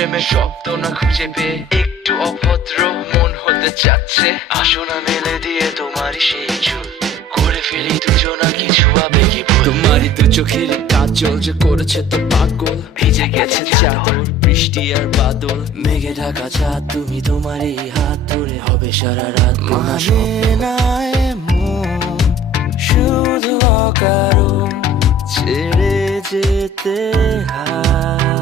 প্রেমের শব্দ না খুঁজে পেয়ে একটু অভদ্র মন হতে চাচ্ছে। আসো না মেলে দিয়ে তোমারই সেই চুল, করে ফেলি দুজনা কিছু আবেগী ভুল। তোমারই দু চোখের কাজল যে করেছে তো পাগল, ভিজে গেছে চাদর বৃষ্টি আর বাদল, মেঘে ঢাকা চাঁদ তুমি তোমারই হাত ধরে হবে সারা রাত। মানে না এমন শুধু অকারণ ছেড়ে যেতে হয়।